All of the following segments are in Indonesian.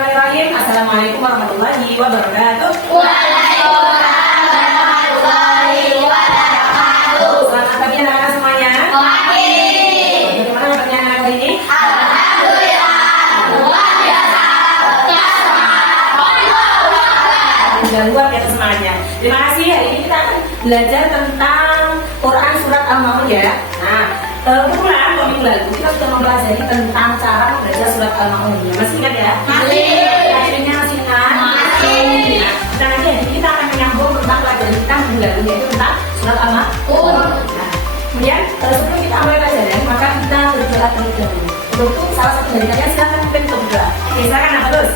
Bismillahirrahmanirrahim. Assalamualaikum warahmatullahi wabarakatuh. Waalaikumsalam warahmatullahi wabarakatuh. Selamat pagi anak-anak semuanya. Pagi. Bagaimana kabarnya anak hari ini? Alhamdulillah. Luar biasa. Luar biasa semuanya. Terima kasih. Hari ini kita akan belajar tentang Quran surat Al-Maun ya. Nah, kebetulan minggu lalu kita sudah mempelajari tentang cara membaca surat Al-Maun. Masih ingat ya? Masih. Akhirnya masih ingat? Masih. Nah, nanti hari ini kita akan menyambung tentang pelajaran kita minggu lalu yaitu tentang surat Al-Maun. Nah, kemudian sebelum kita mulai pelajaran, maka kita berdoa terlebih dahulu. Untuk itu salah satu dari kalian silakan memimpin untuk berdoa. Oke, silakan apa terus?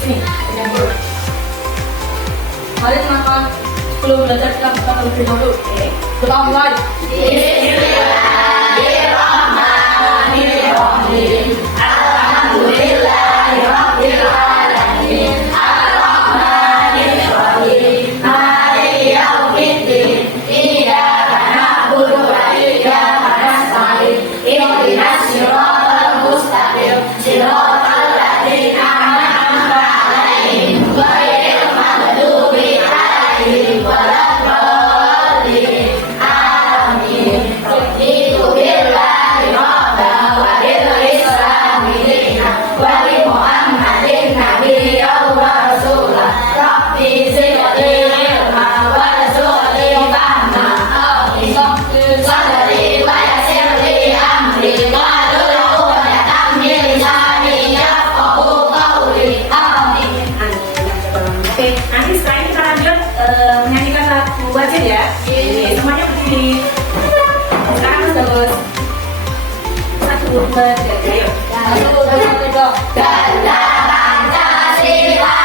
Sini, pegang dulu. Mari teman-teman, sebelum belajar kita buka terlebih dahulu. Oke. Doa mulai. Bismillahirrahmanirrahim. Alhamdulillahirabbil alamin. Arrahmanirrahim. Maliki yaumiddin. Iyyaka na'budu wa iyyaka nasta'in. Ihdinas siratal mustaqim. Siratal ladzina an'amta 'alaihim ghairil maghdubi 'alaihim waladdallin. Amin. Raditu billahi rabban wa bil islami dinan wa bi Muhammadin nabiyyan wa rasulan. Rabbi zidni ilman warzuqni fahman. Rabbi sadri wa yassir li amri wahlul 'uqdatam min lisani yafqahu qawli. Amin. Oke, nanti setelah ini kita lanjut menyanyikan lagu wajib ya. Oke, semuanya berdiri. Sekarang terus. 1, 2, 3, ayo. 1, 2, 3. Ganda Pancasila,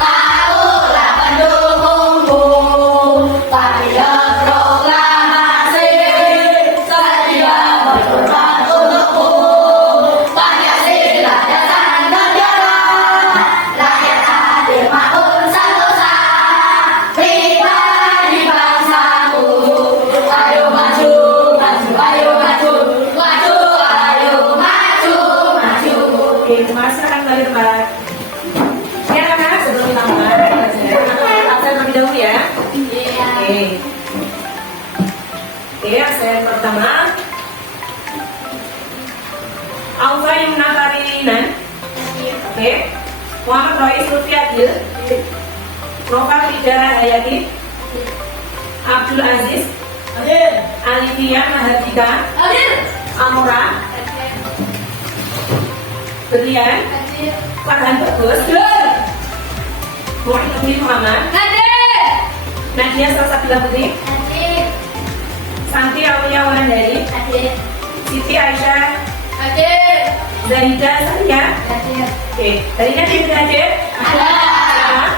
kaulah pendukungmu. Patriot proklamasi, sedia berkorban untukmu. Pancasila dasar negara, rakyat adil makmur sentosa. Pribadi bangsaku, ayo maju, maju, ayo maju, maju, ayo maju, maju. Oke, terima kasih akan kembali tempat. Ya anak-anak, sebelum kita mulai belajar, anak-anak absen terlebih dahulu ya. Oke. Oke, absen pertama. Aufa Yumna Karinan. Oke. Muhammad Rois Lutfi Adil. Nova Fidara Hayati. Abdul Aziz. Alivia Mahardika. Amora. Berlian. Farhan Bagus. Muhammad Muhammad. Nadia Salsabila Putri. Santi Aulia Wulandari. Siti Aisyah. Zahida Sania. Oke, tadinya tim hadir.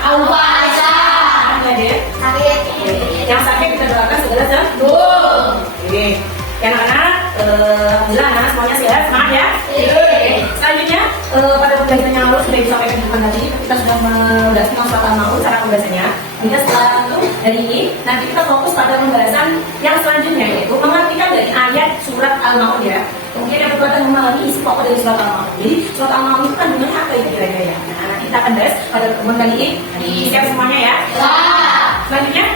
Aufa Aisyah. Hadir. Yang sakit kita doakan segera sembuh. Oke, ya anak-anak, alhamdulillah anak semuanya sehat, semangat ya. Selanjutnya pada pembelajaran yang lalu sudah disampaikan di depan tadi, kita sudah membahas tentang surat Al-Maun cara pembahasannya. Jadi setelah itu dari ini nanti kita fokus pada pembahasan yang selanjutnya yaitu mengartikan dari ayat surat Al-Maun ya. Kemudian yang kedua adalah memahami isi pokok dari surat Al-Maun. Jadi surat Al-Maun itu kandungannya apa ya kira-kira ya? Nah nanti kita akan bahas pada pertemuan kali ini. Siap semuanya ya. Selanjutnya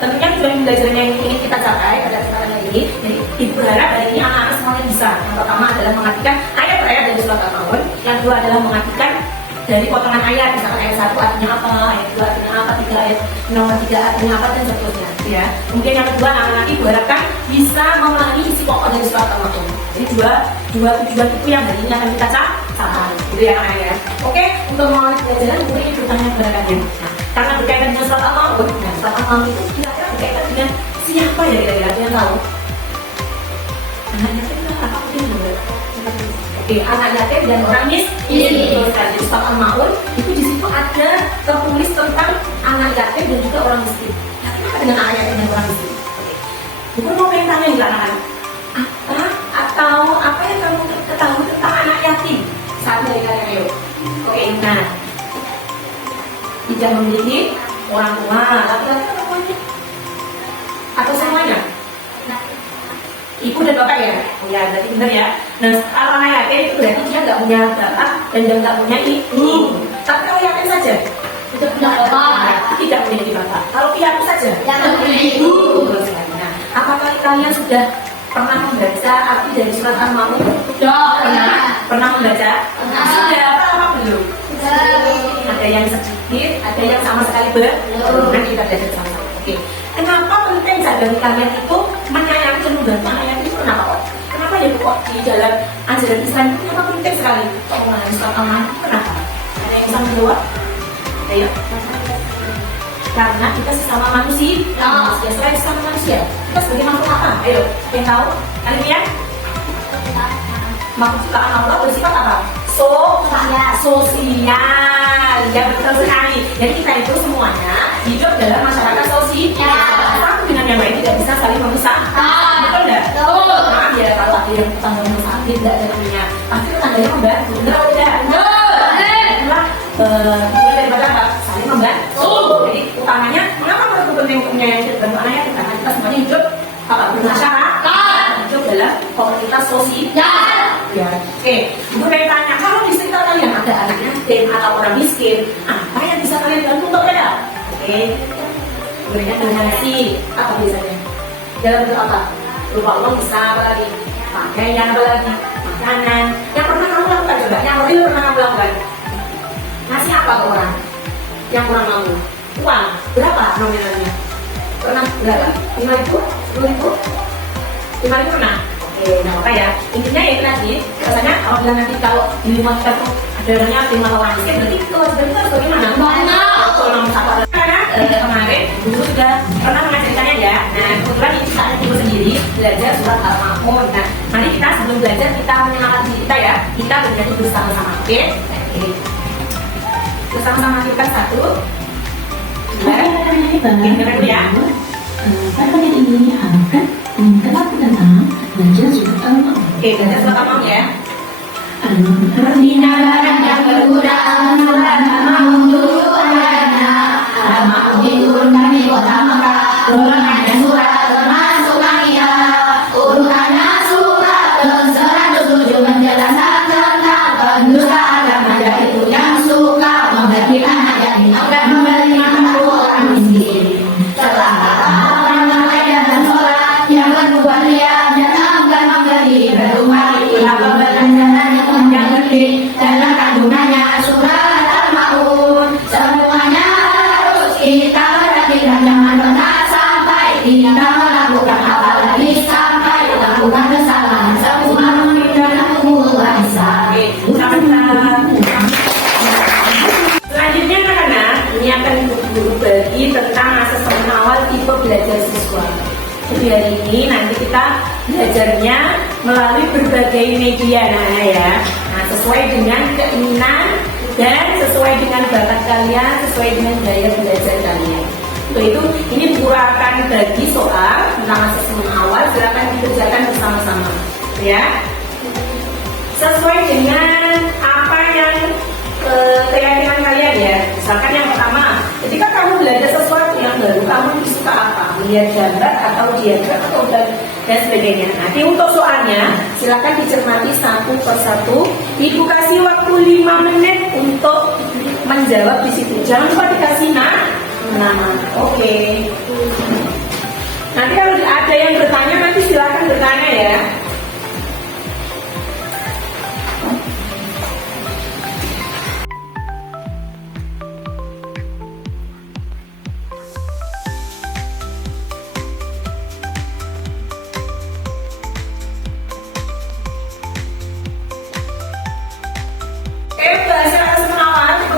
tentunya tujuan belajarnya yang ingin kita capai pada kesempatan ini. Jadi ibu berharap hari ini anak-anak semuanya bisa. Yang pertama adalah mengartikan ayat per ayat dari surat Al-Maun. Yang kedua adalah mengartikan dari potongan ayat, misalkan ayat 1 artinya apa, ayat 2 artinya apa, 3 ayat nomor 3 artinya apa dan seterusnya ya. Kemudian yang kedua anak-anak nanti diharapkan bisa memahami isi pokok dari surat Al-Maun. Jadi dua tujuan itu yang hari ini akan kita capai gitu ya anak-anak ya. Oke, untuk memulai pelajaran mungkin ingin bertanya kepada kalian. Nah, karena berkaitan dengan surat Al-Maun, nah surat Al-Maun itu kira-kira berkaitan dengan siapa ya kira-kira yang tahu? Anak yatim kan apa mungkin juga? Oke, anak yatim dan orang miskin. Jadi surat Al-Maun itu di situ ada tertulis tentang anak yatim dan juga orang miskin. Yatim apa dengan anak yatim dan orang miskin? Bukan mau pengen tanya juga anak-anak. Apa atau apa yang kamu ketahui tentang anak yatim? Satu dari kalian ayo. Oke, nah tidak memiliki orang tua, laki-laki atau perempuannya? Atau semuanya? Ibu dan bapak ya? Oh ya, berarti benar ya. Nah, kalau anak yatim itu berarti dia nggak nggak punya bapak dan nggak punya ibu. Tapi kalau yakin saja, Tidak punya bapak. tidak memiliki bapak. Kalau piatu saja, Yang punya ibu. betul sekali. Nah, apakah kalian sudah pernah membaca arti dari surat Al-Maun? Pernah membaca? Pernah. Sudah apa belum? Ada yang sedikit, ada yang sama sekali belum. Nanti kita belajar sama-sama. Oke. Kenapa penting bagi kalian itu menyayangi dan menyayangi itu kenapa kok? Kenapa ya kok di dalam ajaran Islam itu kenapa penting sekali? Kok mengenai surat Al-Maun itu kenapa? Ada yang bisa menjawab? Ayo. Karena kita sesama manusia. Ya, selain sesama manusia, kita sebagai makhluk apa? Ayo, yang tahu? Kalian ya? Makhluk ciptaan Allah bersifat apa? Sosial. Ya betul sekali. Jadi kita itu semuanya hidup dalam masyarakat sosial. Satu dengan yang lain tidak bisa saling merusak. Betul nggak? Maaf ya kalau ada yang tetangga sakit tidak ada temannya. Pasti tetangganya membantu. Benar atau tidak? Itulah tujuan daripada apa? Saling membantu. Jadi utamanya mengapa perlu penting untuk menyayangi dan mengenai karena kita semuanya hidup apa? Bermasyarakat. Hidup dalam komunitas sosial. Ya, oke. Ibu pengen tanya, kalau di sekitar kalian ada anak yatim atau orang miskin, apa yang bisa kalian bantu untuk mereka? Oke. Berikan donasi apa biasanya? Dalam bentuk apa? Berupa uang bisa, apa lagi? Pakaian, apa lagi? Makanan. Yang pernah kamu lakukan coba? Yang real pernah kamu lakukan? Ngasih apa ke orang? Yang kurang mampu? Uang. Berapa nominalnya? Pernah berapa? 5.000? 10.000? 5.000 pernah? Nah apa ya, intinya ya itu tadi rasanya kalau bilang nanti kalau di rumah kita tuh ada orangnya terima orang miskin berarti kewajiban kita harus bagaimana? Kalau nomor satu adalah karena kemarin ibu sudah pernah mengajarkannya ya. Nah kebetulan ibu sendiri belajar surat Al-Maun. Nah mari kita sebelum belajar kita menyemangat diri kita ya, kita bernyanyi bersama-sama, oke? Bersama-sama kita 1, 2, 3 ya. Saya ingin diharapkan telah tenang belajar surat Al-Maun. Oke, belajar surat Al-Maun ya. Berzina barang yang berkurang, surat Al-Maun turun ayatnya. Al-Maun diturunkan di kota Mekah. Urutannya surat termasuk Makkiyah. Urutannya surat ke-107 menjelaskan tentang pendustaan agama, yaitu yang suka membagi anak yatim dan memberi makan orang miskin. Setelah orang menaikkan dan sholat yang berbuat riya dan enggan memberi berumah itulah pembelanjaan yang gede dalam kandungannya surat Al-Maun. Semuanya harus kita perhatikan, jangan pernah sampai kita melakukan apalagi sampai melakukan kesalahan. Semua dalam umur Isa. Selanjutnya anak-anak, ini akan guru bagi tentang asesmen awal tipe belajar siswa. Jadi hari ini nanti kita belajarnya melalui berbagai media ya. Nah, sesuai dengan keinginan dan sesuai dengan bakat kalian, sesuai dengan gaya belajar kalian. Untuk itu, ini guru akan bagi soal tentang asesmen awal, silakan dikerjakan bersama-sama, ya. Sesuai dengan apa yang keyakinan kalian ya. Misalkan yang pertama, ketika kamu belajar sesuatu yang baru, kamu suka apa? Melihat gambar atau diagram atau dan sebagainya. Nanti untuk soalnya, silakan dicermati satu persatu. Ibu kasih waktu 5 menit untuk menjawab di situ. Jangan lupa dikasih nama. Oke. Nanti kalau ada yang bertanya, nanti silakan bertanya ya.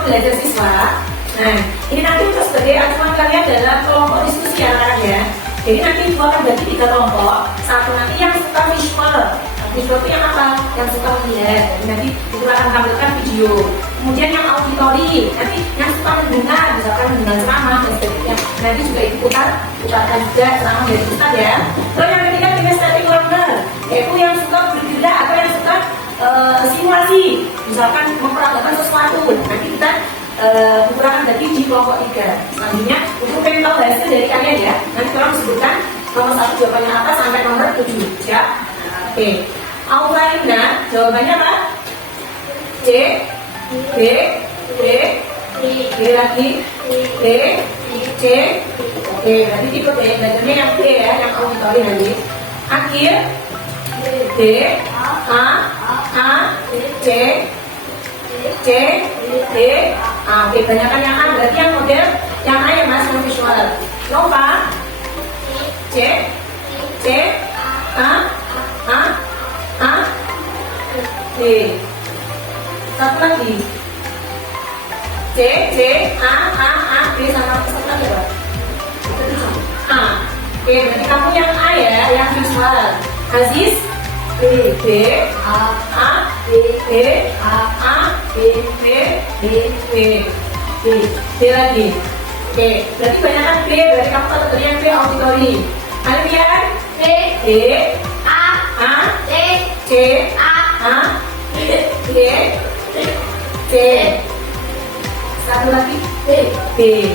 Belajar siswa. Nah, ini nanti untuk sebagai acuan kalian dalam kelompok diskusi anak-anak ya. Jadi nanti ibu akan bagi 3 kelompok. Satu nanti yang suka visual. Visual itu yang apa? Yang suka melihat. Jadi nanti ibu akan tampilkan video. Kemudian yang auditori. Nanti yang suka mendengar, misalkan mendengar ceramah dan sebagainya. Nanti juga ibu putarkan juga ceramah dari Ustaz ya. Terus yang ketiga kinesthetic learner, yaitu yang suka bergerak atau yang suka simulasi, misalkan memperagakan sesuatu. Nanti kita ukuran tadi di kelompok 3. Selanjutnya, untuk pengen tahu hasil dari kalian ya. Nanti tolong sebutkan nomor 1 jawabannya apa sampai nomor 7. Siap? Oke. Aulaina jawabannya apa? B, B, B lagi, B, C, Oke, berarti tipe B, belajarnya yang B ya, yang auditori nanti. Akhir, D, A, C, C, D, A. Oke, banyakkan yang A, berarti yang model yang A ya mas, yang visual. Nova, C, C, A, D. Satu lagi, C, C, A, D sama satu lagi apa? A. Oke, berarti kamu yang A ya, yang visual. Aziz, B, B, A, B, B, A, B, B, B, B, B, B lagi. Oke, berarti banyakkan B, berarti kamu kategori yang B auditori. Kalian B, B, A, C, C, A, B, C. Satu lagi B, B.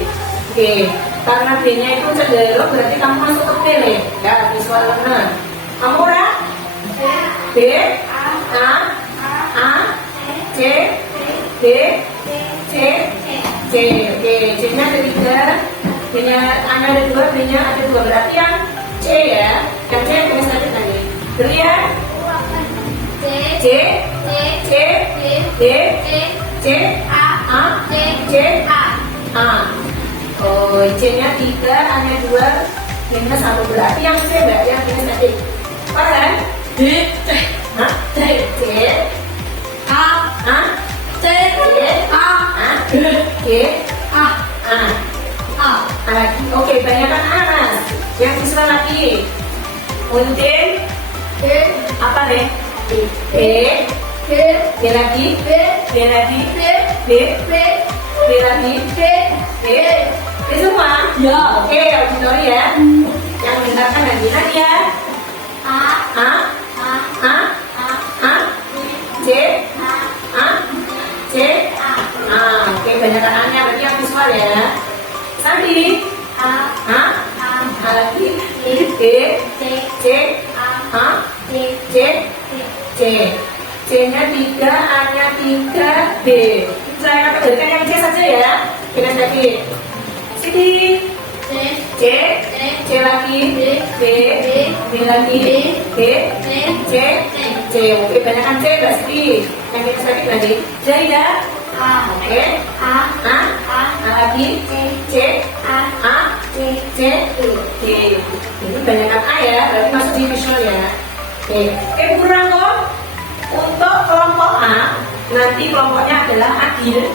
Oke, karena B-nya itu cenderung berarti kamu masuk ke B ya, visual learner. Kamu ora? B, A, C, B, C, C. Oke, C-nya ada 3, B-nya A-nya ada 2, B-nya ada 2. Berarti yang C ya, yang C yang tulis tadi tadi. Dulu ya. C, C, D, C, A, C, A. Oh, C-nya 3, A-nya 2, B-nya 1. Berarti yang C mbak, yang tulis tadi. Paham? D, C, Hah? C, C, A, C, A, G, A, A. Oke, banyakkan A mas. Yang visual lagi. Untin, D, apa deh? B, D, B lagi, B, B lagi, D, B, B, B lagi, D, B, B semua. Ya. Oke, auditori ya. Yang mendengarkan lagi Nadia. A, A, C, C, oke, banyakkan A-nya berarti yang visual ya. Sandi, A lagi, B, C, C, C. C-nya 3, A-nya 3, B. Saya kategorikan yang C saja ya. Dengan tadi. Sini, C, C lagi, B, B lagi, B, C, C. Oke, banyakkan C, Mbak Siti. Yang kita sakit tadi. Jaya, oke, A lagi, C, C, D. Ini banyakkan A ya, berarti masuk di visual ya. Oke, Bu Rangko. Untuk kelompok A, nanti kelompoknya adalah Adil,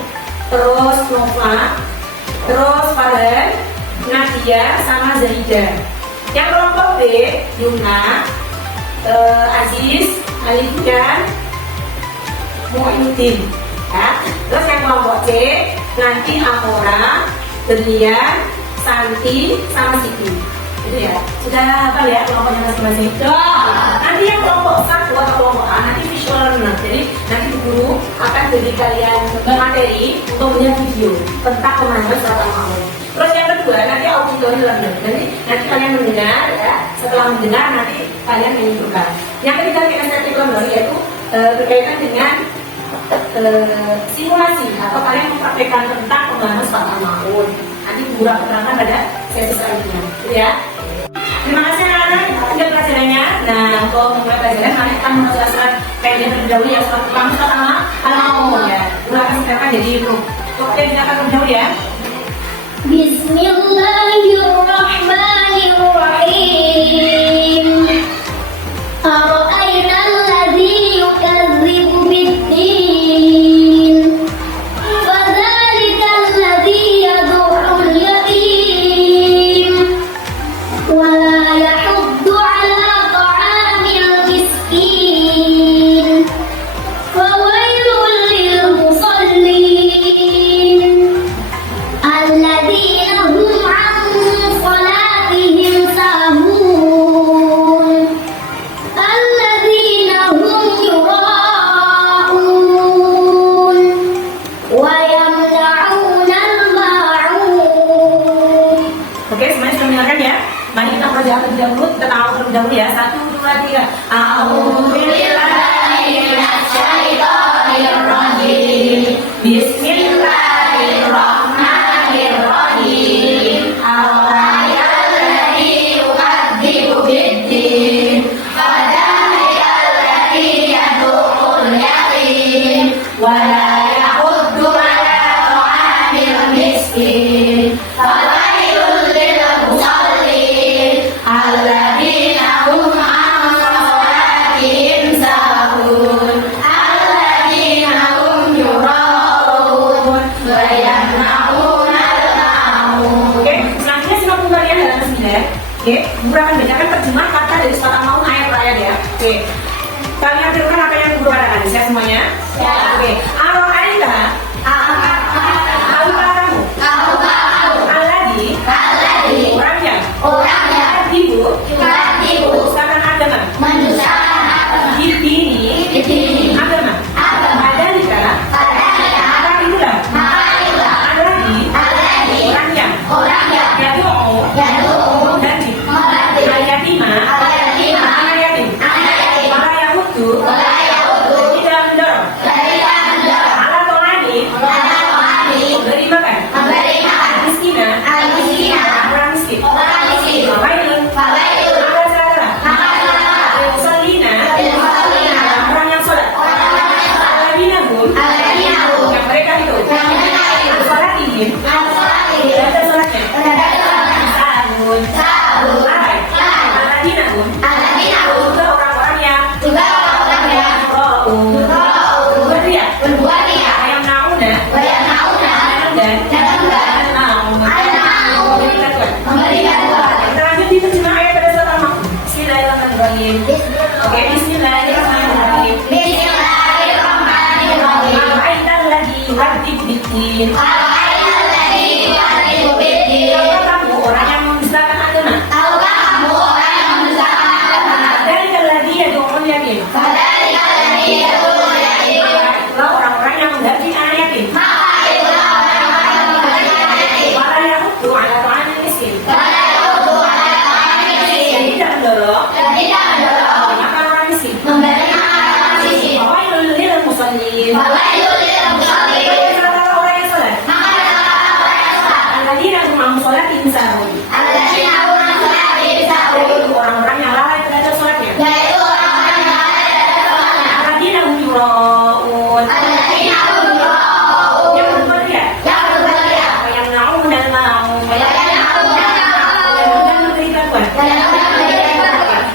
terus Nova, terus Farhan, Nadia, sama Zaida. Yang kelompok B, Yuna, Aziz, Alifia, Mu'inudin ya. Terus yang kelompok C, nanti Amora, Berlian, Santi, sama Siti. Itu ya, sudah apa ya kelompoknya masing-masing? Nanti yang kelompok 1 atau kelompok A nanti visual learner. Jadi nanti guru akan beri kalian materi untuk melihat video tentang pemahaman surat Al-Ma'un. Terus yang kedua nanti auditory learner. Jadi nanti kalian mendengar ya. Setelah mendengar nanti kalian menyimpulkan. Yang ketiga kinesthetic learner yaitu berkaitan dengan simulasi atau kalian mempraktekkan tentang pemahaman surat Al-Ma'un. Nanti guru akan terangkan pada sesi selanjutnya. Ya. Terima kasih anak-anak untuk pelajarannya. Nah, untuk memulai pelajaran, mari kita menjelaskan kajian terlebih dahulu yang surat pertama sama Al-Ma'un ya. Guru akan silakan jadi guru. Oke, silakan terlebih dahulu ya. Bismillahirrahmanirrahim. Ara'aita alladzi yukadzibu bid-din. Fadzalika alladzi yad'ul yatim. Wa la yahuddu 'ala ta'amil miskin. Fawailul lil musallin. Alladzina hum 'an salatihim sahun. Alladzina hum yura'un wa yamna'unal ma'un. Oke, semuanya sudah mendengarkan ya. Mari kita pelajari terlebih dahulu. Kita tahu terlebih dahulu ya. 1, 2, 3. A'udzubillahi minasyaitonir rajim. Bismillahirrahmanirrahim. Al-Ladzi yukadzibu bid-din. Fada'iyalladzi yad'ul yatim. Wa la yahuddu 'ala ta'amil miskin. Fawailul lil musallin. Alladzina hum 'an salatihim sahun. Alladzina hum yura'un wa yamna'una al-ma'un. Oke, selanjutnya simak kembali halaman 9. Oke, Guru akan bacakan terjemahan kata dari surat Al-Maun ayat per ayat ya. Oke, kalian tirukan apa yang Guru katakan. Siap semuanya? Siap. Oke, Ar-Ra'aita Al-Qaramu Alladzi orang yang yukadzibu usahakan agama Bidini agama Padalika maka itulah Alladzi orang yang Yad'u mengganti Al-Yatima anak yatim Wala yahuddu tidak mendorong Ala ta'ami memberi makan Miskina orang miskin Fawailun maka celaka Musallina orang yang sholat Alladzina hum yang mereka itu Salatihim dan sholatnya Sahun Alladzina hum juga orang-orang yang berbuat riya ayam nauna dan memberikan Tuhan. Kita lanjut di terjemah ayat pada surat Al-Maun. Bismillahirrahmanirrahim. Oke, Bismillahirrahmanirrahim. Al-Aital ladzi yukadzibu bid-din. Tahukah kamu orang yang mendustakan agama? Dzalika alladzi yad'ul yatim. Itulah orang-orang yang mengganti anak yatim. Wala yahuddu 'ala ta'amil miskin. Tidak mendorong makan orang miskin. Fawailul lil musallin. Celakalah orang yang sholat. Alladzina hum 'an sholatihim sahun. Yaitu orang-orang yang lalai terhadap sholatnya. Alladzina hum yura'un. Yang berbuat riya. Yang na'um dan ma'um. Dan memberikan Tuhan.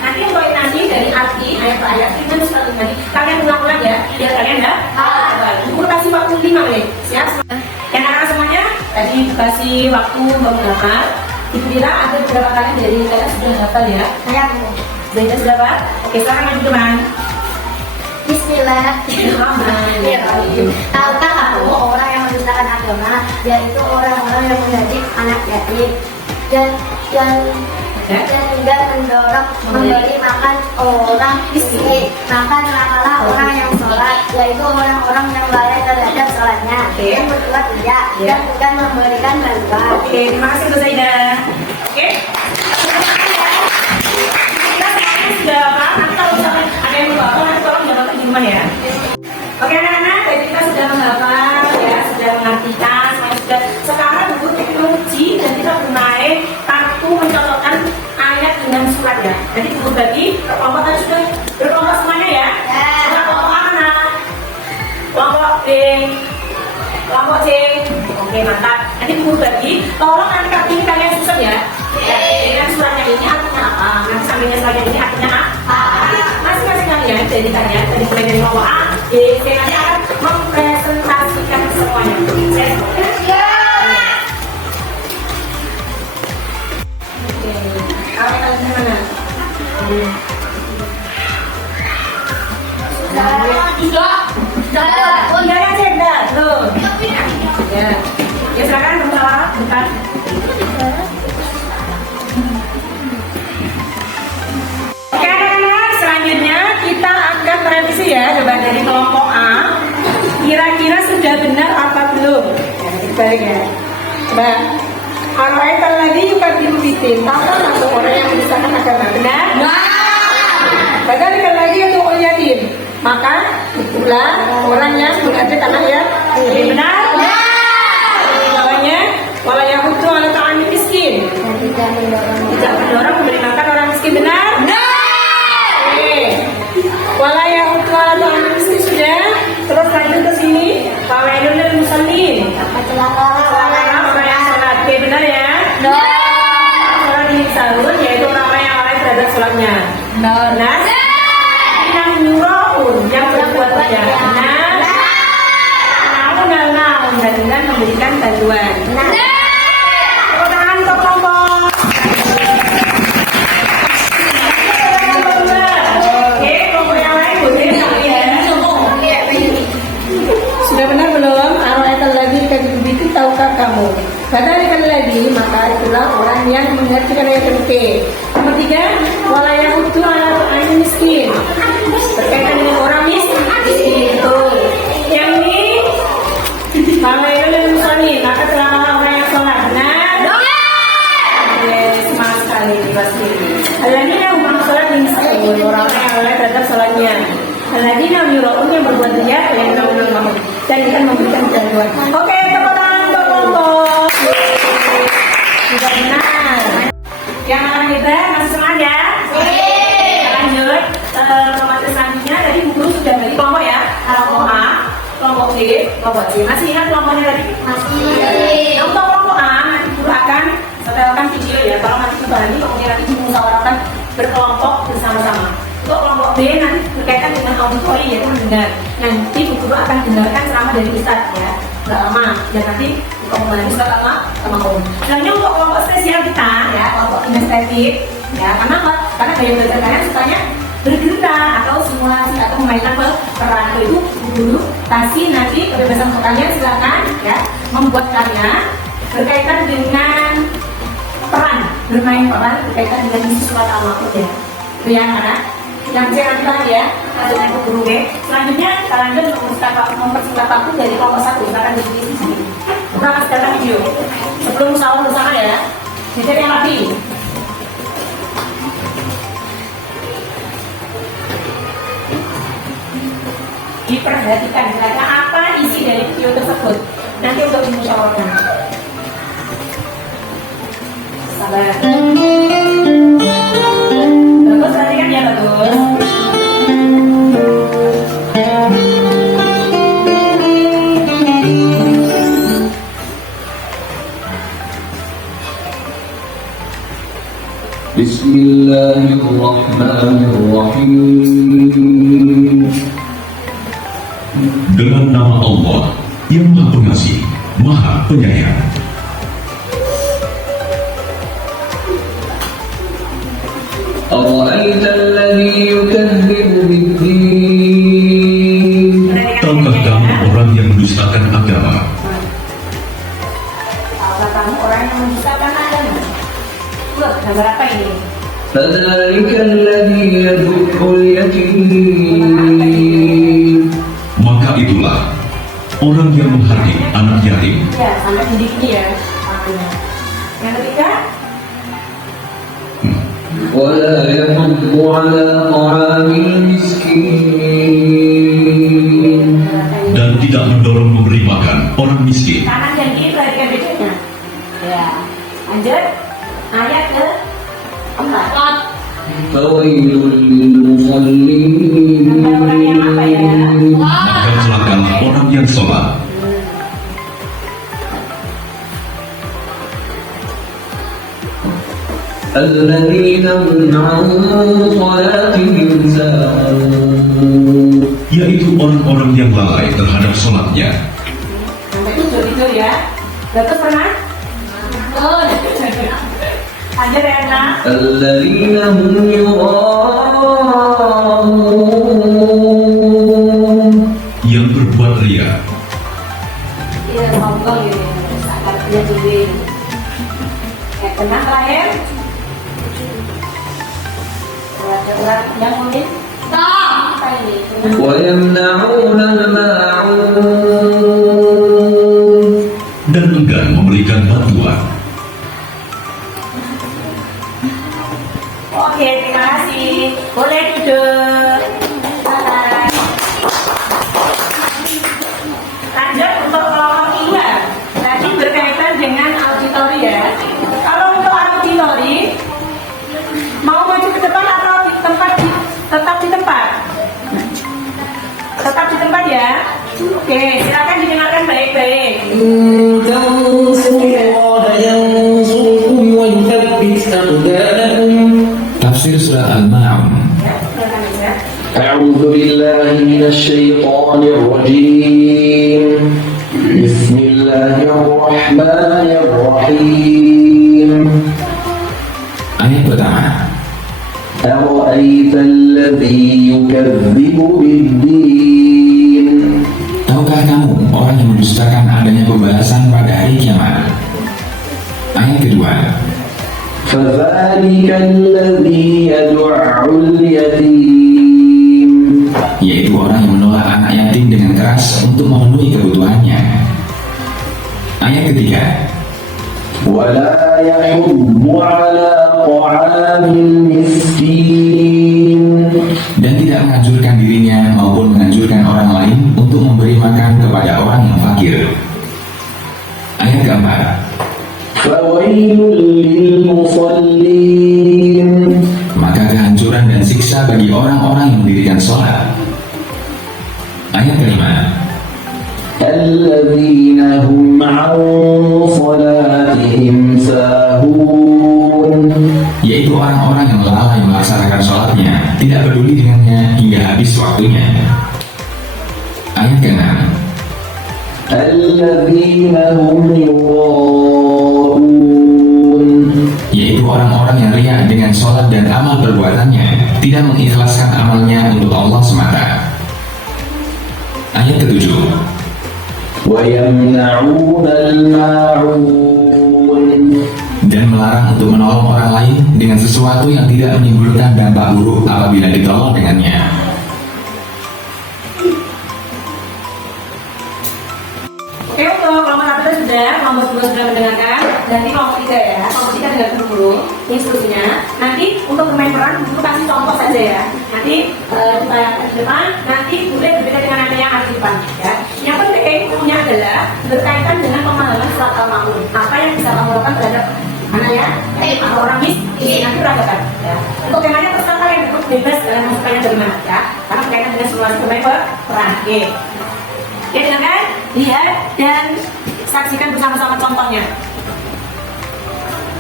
Nanti mulai nanti dari arti ayat per ayat kita surat tadi kalian ulang-ulang ya biar kalian ya Guru kasih waktu 5 menit. Siap? Yang anak semuanya tadi kasih waktu beberapa. Itu kira ada beberapa kali dari kalian sudah hafal ya. Zaidah sudah apa? Oke, sekarang maju depan. Bismillahirrahmanirrahim. Tahukah kamu orang yang mendustakan agama, yaitu orang-orang yang menjadi anak yatim dan tidak mendorong memberi makan orang miskin. Maka celakalah orang yang sholat, yaitu orang-orang yang lalai terhadap sholatnya, yang berbuat riya dan bukan memberikan bantuan. Oke, terima kasih Bu Zaidah. Oke. Kita semuanya sudah apa? Nanti kalau misalnya ada yang lupa, nanti tolong jawab di rumah ya. Oke anak-anak, tadi kita sudah menghafal ya, sudah mengartikan, semuanya sudah. Sekarang Guru teknologi dan kita bermain kartu mencontohkan ayat dengan surat ya. Jadi Guru bagi kelompok tadi sudah berkelompok semuanya ya. Kelompok mana? Kelompok B, kelompok C. Oke mantap. Nanti Guru bagi, tolong nanti kartu ini kalian susun ya. Dengan suratnya ini artinya apa? Nanti sampingnya suratnya ini artinya apa? Masing-masing kalian dari kalian dari mulai dari kelompok A, B, C nanti akan mempresentasikan semuanya. Kalau kalian mana? Udah ya Cenda, tuh. Ya, ya silakan bersalah depan. Oke anak-anak, selanjutnya kita akan merevisi ya jawaban dari kelompok A. Kira-kira sudah benar apa belum? Ya, kita balik ya. Coba. Al-Aital ladzi yukadzibu bid-din. Tahukah kamu orang yang mendustakan agama? Benar? Dzalika alladzi yad'ul yatim. Maka itulah orang yang mengajak anak ya. Benar? Selama orang yang sholat. Oke, benar ya? Sholat di sahur yaitu orang yang lalai terhadap sholatnya. Benar? Yang nyuruh, yang berbuat tidak benar. Namun dan dengan memberikan bantuan. Tepuk tangan untuk kelompok. Oke, kelompok yang lain boleh ya. Sudah benar belum? Arwaital lagi itu tahukah kamu? Fadzalika alladzi, maka itulah orang yang mengerjakan ayat terkait. Yang ketiga, wala yahudu ala ta'amil miskin. Berkaitan dengan orang miskin itu. Yang ini kalau itu dan muslimin, maka telah orang yang sholat. Benar? Semangat sekali pasti. Alladzina hum an sholatihim sahun, orang yang lalai terhadap sholatnya. Alladzina yura'un, yang berbuat riya, yang tahu dan akan memberikan bantuan. Oke, tepuk tangan untuk kelompok. Sudah benar. Yang akan kita masih semangat ya? Lanjut ke materi selanjutnya. Tadi Bu Guru sudah bagi kelompok ya. Kelompok A, kelompok B, kelompok C. Masih ingat kelompoknya tadi? Masih. Untuk kelompok A, nanti Guru akan setelkan video ya. Kalau nanti kembali, kemudian nanti dimusyawarahkan berkelompok bersama-sama. Untuk kelompok B nanti berkaitan dengan auditori yaitu mendengar. Nanti Bu Guru akan dengarkan selama dari Ustadz ya. Gak lama. Dan nanti kelompok Ustadz lama sama Om. Selanjutnya untuk kelompok spesial kita ya, kelompok kinestetik ya. Karena apa? Karena gaya belajar kalian sukanya bergerak atau simulasi atau memainkan peran itu Bu Guru kasih nanti kebebasan untuk kalian, silakan ya membuat karya berkaitan dengan peran, bermain peran berkaitan dengan misi surat al-Ma'un ya. Itu ya anak. Yang saya nanti lagi ya, lanjutnya ke guru B. Selanjutnya kalian mempersingkat waktu dari kelompok 1. Silakan di sini. Kita akan sekarang video. Sebelum musyawarah bersama ya. Jadi yang rapi. Diperhatikan kira-kira apa isi dari video tersebut. Nanti untuk dimusyawarahkan. Sabar. Bagus, perhatikan ya bagus. Bismillahirrahmanirrahim. Dengan nama Allah yang Maha Pengasih, Maha Penyayang. أرأيت الذي يكذب بالدين Tahukah kamu orang yang mendustakan agama? Apa kamu orang yang mendustakan agama? Wah, gambar apa ini? فذلك الذي يدع اليتيم Maka itulah orang yang menghardik anak yatim Ya, sampai di sini ya. Artinya. Yang ketiga, ولا يحض على طعام المسكين dan tidak mendorong memberi makan orang miskin. kanan dan kiri perhatikan bedanya. Ya, lanjut. Ayat ke 4. فويل Orang yang apa ya? للمصلين Maka celakalah orang yang sholat, الذين هم عن صلاتهم ساهون yaitu orang-orang yang lalai terhadap sholatnya. Sampai tidur ya. Bagus pernah? Lanjut ya, Nak. الذين هم يراءون Yang berbuat ria, Iya, sombong ya. Saat dia dulu. Ya, tenang terakhir. Urat yang mungkin. Apa ini? ويمنعون الماعون dan enggan memberikan bantuan. Oke, terima kasih. Boleh duduk. Bye. Lanjut untuk kelompok 2. Tadi berkaitan dengan auditori ya. Kalau untuk auditori, mau maju ke depan atau di tempat tetap di tempat? Tetap di tempat ya. Oke, silakan didengarkan baik-baik. عند الله الرحمن الرحيم Ayat pertama, أرأيت الذي يكذب بالدين tahukah kamu orang yang mendustakan adanya pembalasan pada hari kiamat? Ayat kedua, فذلك الذي يدع اليتيم yaitu orang yang menolak anak yatim dengan keras untuk memenuhi kebutuhannya. Ayat ketiga, ولا يحض على طعام المسكين dan tidak menganjurkan dirinya maupun menganjurkan orang lain untuk memberi makan kepada orang yang fakir. Ayat keempat, فويل للمصلين maka kehancuran dan siksa bagi orang-orang yang mendirikan sholat. Ayat kelima, الذين هم عن صلاتهم ساهون yaitu orang-orang yang lalai melaksanakan sholatnya, tidak peduli dengannya hingga habis waktunya. Ayat keenam, الذين هم يراءون yaitu orang-orang yang riya dengan sholat dan amal perbuatannya, tidak mengikhlaskan amalnya untuk Allah semata. Ayat ketujuh, ويمنعون الماعون dan melarang untuk menolong orang lain dengan sesuatu yang tidak menimbulkan dampak buruk apabila ditolong dengannya. Oke, untuk kelompok 1 itu sudah, kelompok 2 sudah mendengarkan. Nanti kelompok 3 ya, kelompok 3 dengarkan dulu instruksinya. Nanti untuk bermain peran, dulu kasih contoh saja ya. Nanti kita ke depan, nanti boleh berbeda dengan apa yang ada di depan ya. Yang penting punya adalah berkaitan dengan pemahaman surat Al-Ma'un. Apa yang bisa kamu lakukan terhadap anaknya, atau orang miskin, nanti perhatikan ya. Untuk temanya terserah kalian ikut bebas dalam masukannya dari mana ya. Karena berkaitan dengan simulasi bermain peran. Oke. Ya, dengarkan, lihat, dan saksikan bersama-sama contohnya.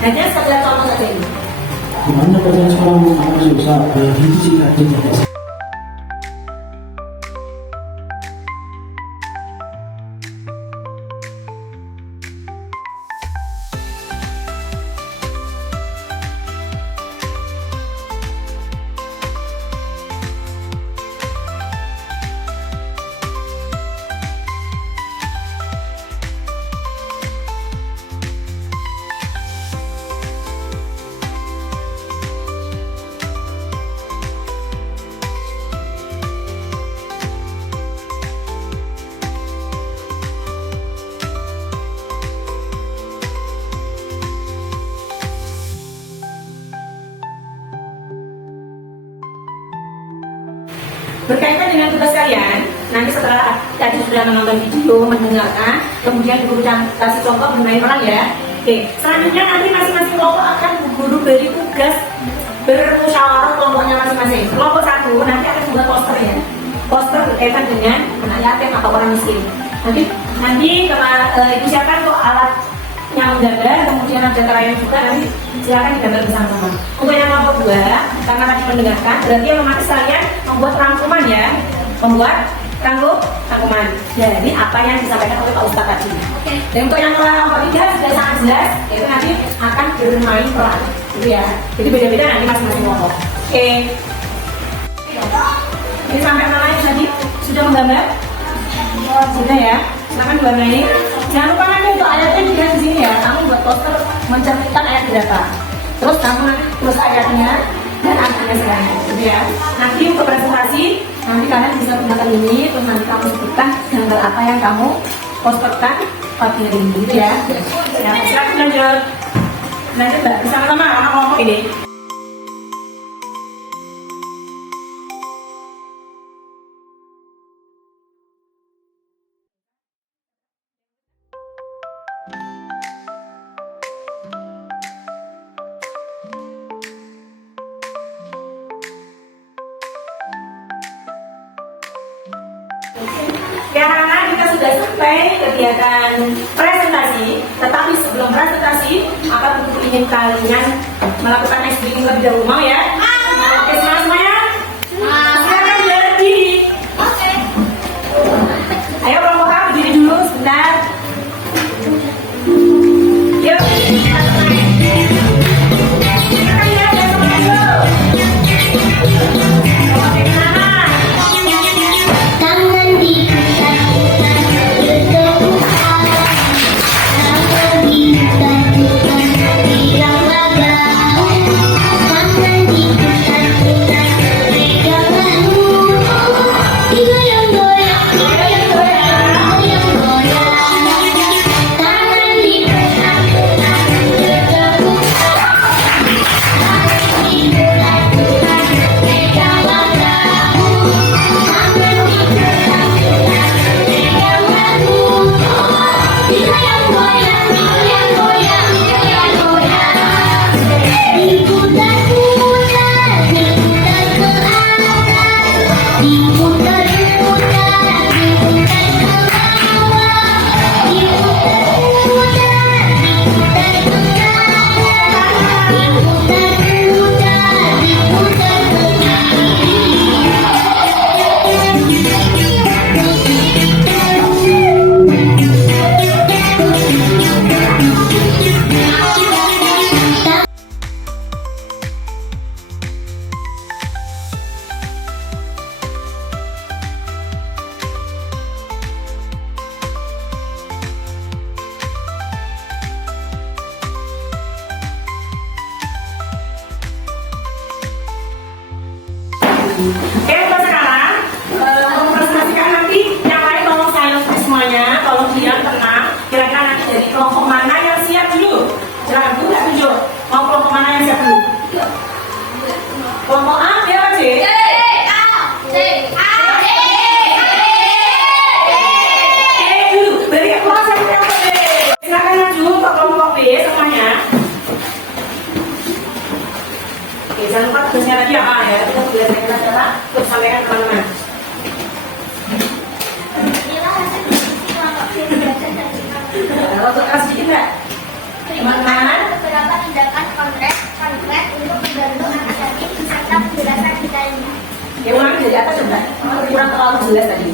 Hanya sekedar contoh saja ini. Gimana kerjaan seorang anak susah? Gitu sih katanya. Berkaitan dengan tugas kalian, nanti setelah tadi sudah menonton video, mendengarkan, kemudian diberikan kasih contoh bermain peran ya. Oke, selanjutnya nanti masing-masing kelompok akan guru beri tugas bermusyawarah kelompoknya masing-masing. Kelompok 1 nanti akan membuat poster ya, poster berkaitan dengan anak yatim atau orang miskin. Nanti ibu siapkan untuk alat yang menggambar, kemudian ada krayon juga, nanti silakan digambar bersama-sama. Untuk yang kelompok 2, karena tadi mendengarkan, berarti yang memakai sekalian membuat rangkuman ya, membuat rangkuman. Jadi apa yang disampaikan oleh Pak Ustadz tadi. Dan untuk yang kelompok 3 sudah sangat jelas, yaitu nanti akan bermain peran, gitu ya. Jadi beda-beda nanti masing-masing kelompok. Oke. Ini sampai mana ya tadi? Sudah menggambar? Sudah ya. Silakan diwarnai. Jangan lupa nanti untuk ayatnya juga di sini ya. Kamu buat poster menceritakan ayat berapa. Terus kamu nanti tulis ayatnya dan angkanya sekarang, gitu ya. Nanti untuk presentasi, nanti kalian bisa gunakan ini. Terus nanti kamu sebutkan gambar apa yang kamu posterkan pagi hari ini, gitu ya. Ya, silakan lanjut. Lanjut mbak, bersama-sama anak kelompok ini. Ya anak-anak, kita sudah sampai kegiatan presentasi. Tetapi sebelum presentasi, apa tentu ingin kalian melakukan ice breaking lebih dahulu, mau ya? Oke, semuanya? Silakan berdiri. Ayo kelompok A berdiri dulu sebentar. Oke, untuk sekarang mempresentasikan nanti yang lain tolong silent semuanya, tolong diam, tenang. Kira-kira nanti dari kelompok mana yang siap dulu? Silakan Bu, nggak tunjuk. Mau kelompok mana yang siap dulu? Kelompok A, dia apa sih? Dari kelompok saya kelompok B. Silakan maju ke kelompok B semuanya. Oke, jangan lupa tugasnya tadi apa ya? Kita sudah saya adalah untuk sampaikan teman-teman. Untuk kelas sedikit nggak? Teman-teman. Beberapa tindakan konkret untuk membantu anak yatim beserta penjelasan detailnya. Ya ulangi dari atas coba. Kurang terlalu jelas tadi.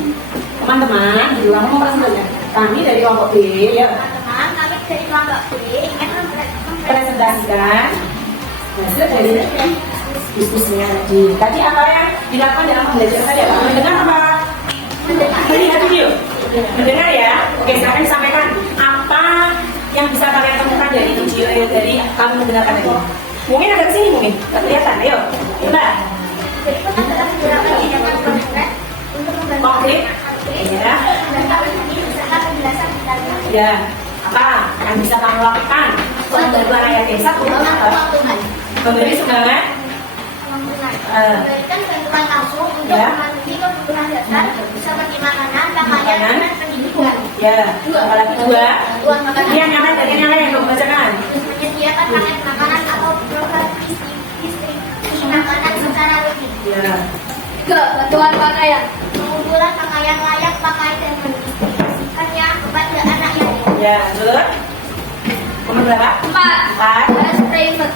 Teman-teman, diulang ngomong presentasinya. Kami dari kelompok B, ya. Teman-teman, kami dari kelompok B ingin Presentasikan hasil dari diskusinya tadi. Tadi apa yang dilakukan dalam pembelajaran tadi? Apa? Mendengar apa? Melihat video. Mendengar ya. Oke, silakan disampaikan apa yang bisa kalian temukan dari video dari kami mendengarkan tadi. Mungkin ada kesini mungkin. Nggak kelihatan. Ayo. Coba. berikut adalah beberapa tindakan konkret untuk membantu Konkret. Ya. beserta penjelasan detailnya. Ya. Apa yang bisa kamu lakukan? Membantu anak yatim. Satu. Apa? Memberi sumbangan. Memberikan bantuan langsung untuk Ya. memenuhi kebutuhan dasar seperti makanan, pakaian, dan pendidikan. Ya. Apalagi dua. Bantuan makanan. Yang lain, dari yang lain kamu bacakan. Menyediakan paket makanan atau program distribusi makanan secara rutin. Ya. Bantuan pakaian. Pengumpulan pakaian layak pakai dan mendistribusikannya kepada anak yatim. Ya, betul. Nomor berapa? 4. Les privat.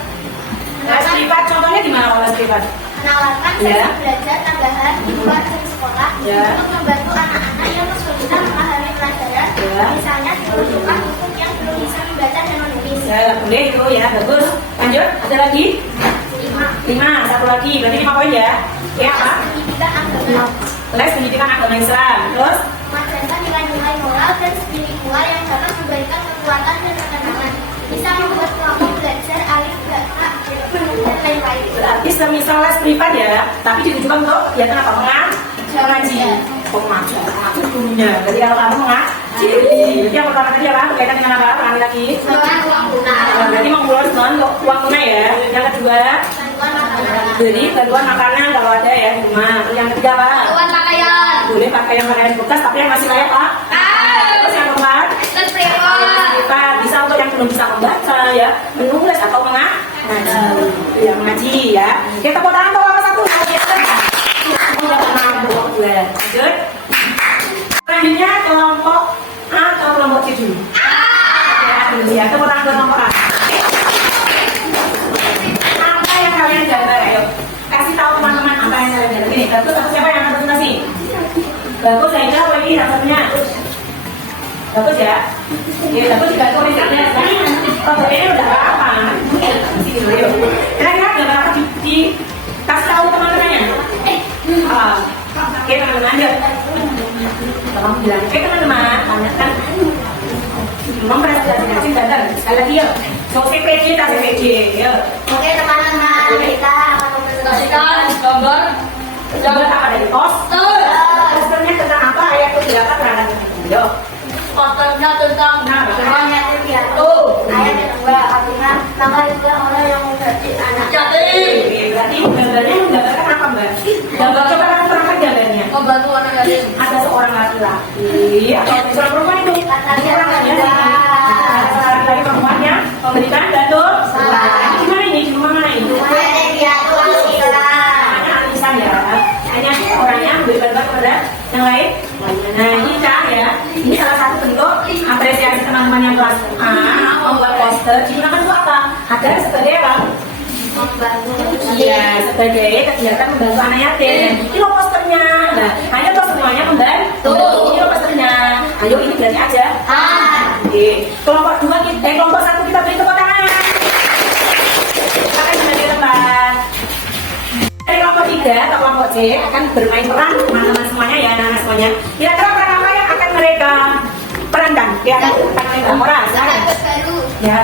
Les privat, contohnya di mana les privat? Menawarkan Ya. sesi belajar tambahan di luar dari sekolah Ya. untuk membantu anak-anak yang kesulitan memahami pelajaran, Ya. misalnya diperuntukkan untuk yang belum bisa membaca dan menulis. Ya, boleh itu ya, bagus. Lanjut, ada lagi? 5, satu lagi, berarti 5 poin ya. Ya, apa? Pendidikan agama. Les pendidikan agama Islam. Terus? Mengajarkan nilai-nilai moral dan spiritual yang dapat memberikan kekuatan dan ketenangan. Bisa membuat kelompok belajar alif baca dan lain-lain. Berarti semisal les privat ya, tapi ditujukan untuk ya kenapa? Mengaji. Mengaji gurunya. Jadi kalau kamu mengaji, jadi yang pertama tadi apa? Berkaitan dengan apa? Ulangi lagi. Bantuan uang tunai. Berarti mengumpulkan untuk uang tunai ya. Yang kedua, Bantuan makanan. jadi bantuan makanan kalau ada ya di rumah. Terus yang ketiga apa? Bantuan pakaian. Boleh pakai yang pakaian bekas tapi yang masih layak pak. Terus yang keempat, Les privat. kita bisa untuk yang belum bisa membaca ya, menulis atau mengaji, ya mengaji ya. Kita tepuk tangan untuk apa satu? Udah pernah kelompok 2. Lanjut. Selanjutnya kelompok A atau kelompok C dulu. Ya, tepuk tangan buat kelompok A. Apa yang kalian gambar? Ayo, kasih tahu teman-teman apa yang kalian gambar. Ini bagus atau siapa yang akan presentasi? Bagus ya, ini apa ini rasanya? Bagus ya? Ya, bagus juga tulisannya. Kelompok ini udah apa? Kira-kira gambar apa kasih tahu teman-temannya? Oke teman-teman, yuk. Tolong bilang, oke teman-teman, tanyakan. Mempresentasikan gambar. Sekali lagi yuk. So CPJ, CPJ, yuk. Oke teman-teman, kita akan mempresentasikan Gambar apa dari poster? Posternya tentang apa? Ayat berapa terhadap yuk. Posternya tentang ayat pidato. Ayat kedua artinya maka juga orang yang menjadi anak yatim. Berarti gambarnya menggambarkan apa mbak? Gambar coba kamu terangkan gambarnya. Membantu anak yatim. Ada seorang laki-laki atau seorang perempuan itu. Katanya Orang ada. Ada laki-laki perempuannya memberikan bantu. Gimana ini? Di rumah mana ini? Ayat pidato Al-Quran. Hanya alisan ya. Hanya orangnya memberi bantuan kepada yang lain. Nah kita ya, ini salah satu bentuk apresiasi teman-teman yang kelas A membuat poster. Digunakan untuk apa? Ada sebagai apa? Membantu. Iya, sebagai kegiatan membantu anak yatim. Ini loh posternya. Nah, ayo toh semuanya membantu. Ini loh posternya. Ayo ini berarti aja. Oke. Kelompok 2 kita, kelompok 1 kita beri tepuk tangan. Silakan kembali ke tempat. Dari kelompok 3 atau kelompok C akan bermain peran teman-teman semuanya ya, anak-anak semuanya. Kira-kira peran apa yang akan mereka perankan? Ya, akan mereka moral. Silakan. Baru. Ya,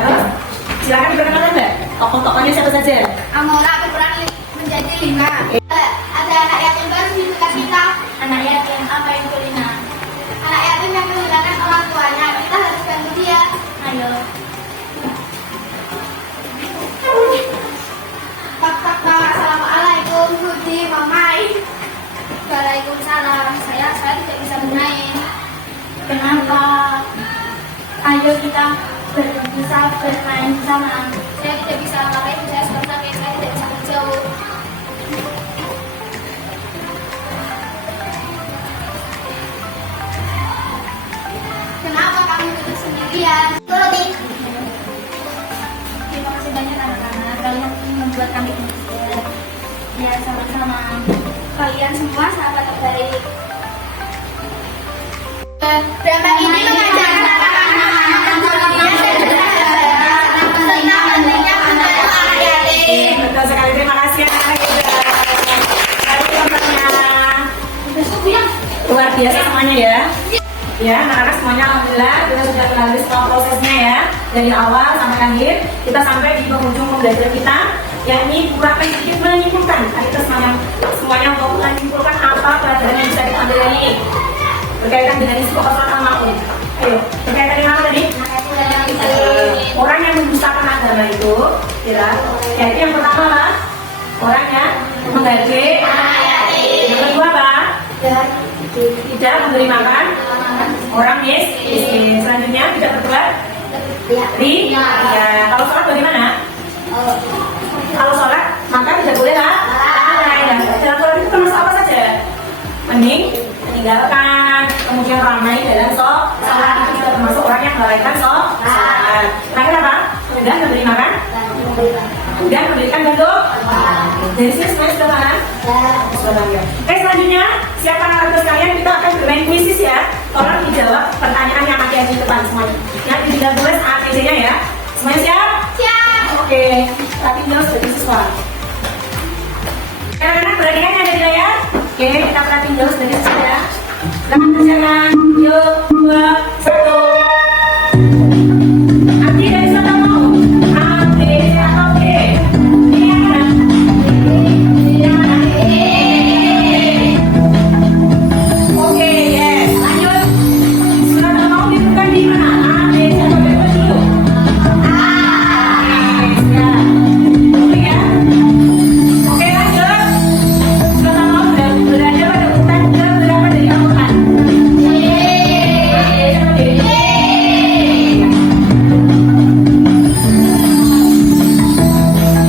silakan diperkenalkan mbak. Tokoh-tokohnya siapa saja? Amora berperan menjadi 5. Ada anak yatim baru di dekat kita. Anak yatim apa yang Kulina? Anak yatim yang kehilangan orang tuanya. Kita harus bantu dia. Ayo. Pak, assalamualaikum, Budi, Mamai. Waalaikumsalam. Saya tidak bisa bermain. Kenapa? Ayo kita bisa bermain bersama. Saya tidak bisa ngapain, saya sudah sakit, saya tidak bisa berjauh. Kenapa kamu duduk sendirian? Turuti. Terima kasih banyak anak-anak, kalian membuat kami bahagia. Ya, sama-sama. Kalian semua sahabat terbaik. Drama ini mengajarkan anak-anak tentang pentingnya membantu anak yatim. Betul sekali, terima kasih anak-anak. Luar biasa semuanya ya. Ya, anak-anak semuanya alhamdulillah kita sudah melalui semua prosesnya ya. Dari awal sampai akhir, kita sampai di penghujung pembelajaran kita, yakni kurang sedikit menyimpulkan. Kita semuanya mau menyimpulkan apa pelajaran yang bisa diambil dari ini berkaitan dengan isu surat Al-Maun. Ayo, berkaitan dengan apa tadi? Orang yang mendustakan agama itu, yaitu yang pertama lah, orang yang menggaji anak yatim. Yang kedua apa? Tidak memberi makan orang miskin. Selanjutnya tidak berbuat ria. Kalau sholat bagaimana? Kalau sholat maka tidak boleh lah. Dalam sholat itu termasuk apa saja? Meninggalkan, kemudian ramai dalam sholat itu juga termasuk orang yang melalaikan sholat. Terakhir apa? Sudah memberi makan? Sudah memberikan bentuk? Dari sini semuanya sudah paham? Sudah paham ya. Oke, selanjutnya siapa anak-anak sekalian, kita akan bermain kuisis ya. Tolong dijawab pertanyaan yang ada di depan semuanya. Nanti tidak tulis ABC-nya ya. Semuanya siap? Siap. Oke, tapi jauh sebagai siswa. Anak-anak perhatikan yang ada di layar. Oke, kita perhatiin jauh sebagai siswa ya. Selamat kerjakan. Yuk, 2, 1. Arti dari surat Al-Maun. A, B, C atau D? Ini yang mana? Yang mana? Oke, yes. Lanjut. Surat Al-Maun dibuka di mana? A, B, C atau D dulu? A. Oke, siap. Dulu ya. Oke, lanjut. Surat Al-Maun berada pada urutan keberapa dari Al-Quran?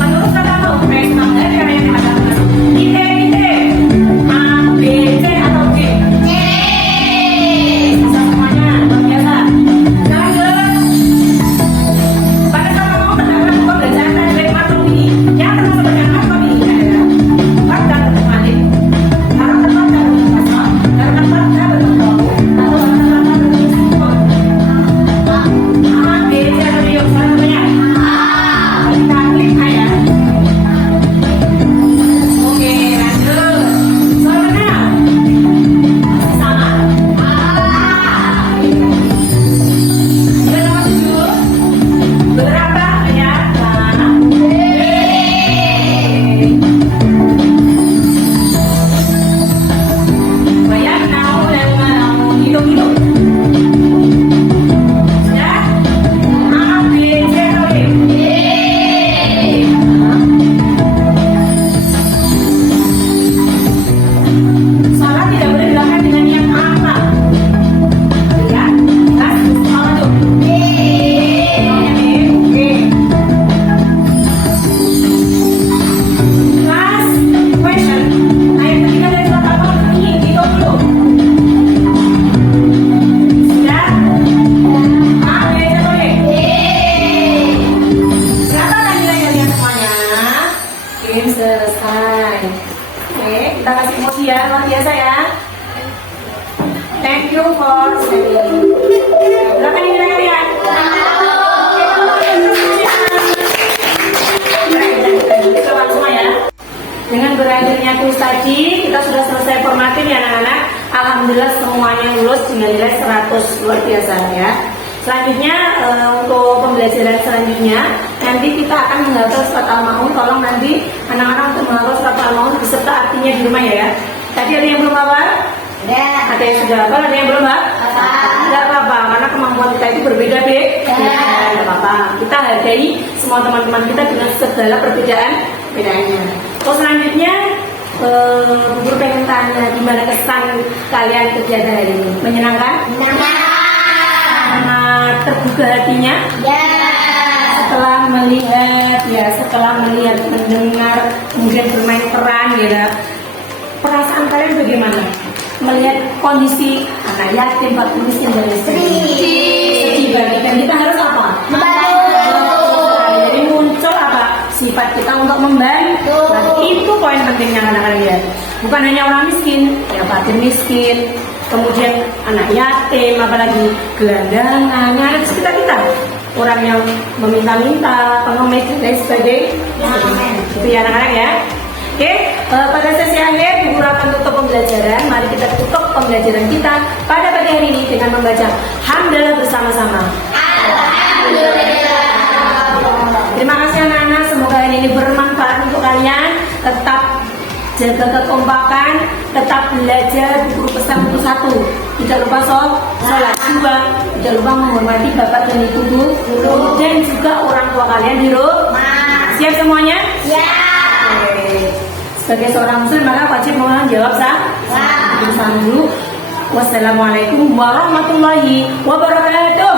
Menurut surat Al-Maun, banget karena yang ada ide, A, B, C atau D? Bisa semuanya, luar biasa. Lanjut. Pada saat Al-Maun terdapat dua bacaan dari materi ini. Yang termasuk bacaan materi ini adalah Fat dan Malik. Harap tepat dan berkasar, harap tepat dan berkasar, atau harap tepat dan berkasar. A, B, C atau D? Yuk, salah satunya. Kita klik A ya. Oke, lanjut. Soal mana? Sama. Sudah nomor 7. Berapa ya? Banyak tahu dan mau hitung-hitung. Sudah? A, B, C atau D? Sholat tidak boleh dilakukan dengan niat apa? Ya, jelas. Apa tuh? Oke. Last question. Ayat ketiga dari surat Al-Maun ini hitung dulu. Sudah? A, B, C atau D? Berapa kan nilainya lihat semuanya? Game selesai. Oke, kita kasih emoji ya, luar biasa ya. Thank you for sharing. Berapa nih nilai kalian? Coba semua ya. Dengan berakhirnya kuis tadi, kita sudah selesai formatif ya anak-anak. Alhamdulillah semuanya lulus dengan nilai 100, luar biasa ya. Selanjutnya untuk pembelajaran selanjutnya nanti kita akan menghafal surat Al-Maun. Tolong nanti anak-anak untuk menghafal surat Al-Maun beserta artinya di rumah ya. Tadi ada yang belum hafal? Ada yang sudah hafal, ada yang belum hafal? Tidak apa-apa, karena kemampuan kita itu berbeda-beda. Tidak apa-apa. Kita hargai semua teman-teman kita dengan segala perbedaan-bedaannya. Terus selanjutnya guru pengen tanya gimana kesan kalian kegiatan hari ini? Menyenangkan? Terbuka hatinya setelah melihat mendengar kemudian bermain peran ya. Perasaan kalian bagaimana melihat kondisi anak yatim, fakir miskin dan sedih banget, dan kita harus apa? Jadi muncul apa? Sifat kita untuk membantu. Nah, itu poin pentingnya anak-anak lihat. Bukan hanya orang miskin, ya fakir miskin, kemudian anak yatim, apalagi gelandangan, yang ada di sekitar kita, orang yang meminta-minta, pengemis dan lain sebagainya. Itu ya anak-anak ya. Oke, pada sesi akhir Ibu akan tutup pembelajaran. Mari kita tutup pembelajaran kita pada pagi hari ini dengan membaca hamdalah bersama-sama. Terima kasih anak-anak, semoga ini bermanfaat untuk kalian. Tetap jaga kekompakan, tetap belajar guru pesan untuk 1. Tidak lupa sholat 2. Tidak lupa menghormati bapak dan ibu guru dan juga orang tua kalian di rumah. Siap semuanya? Siap. Sebagai seorang muslim maka wajib menjawab salam dulu. Wassalamualaikum warahmatullahi wabarakatuh.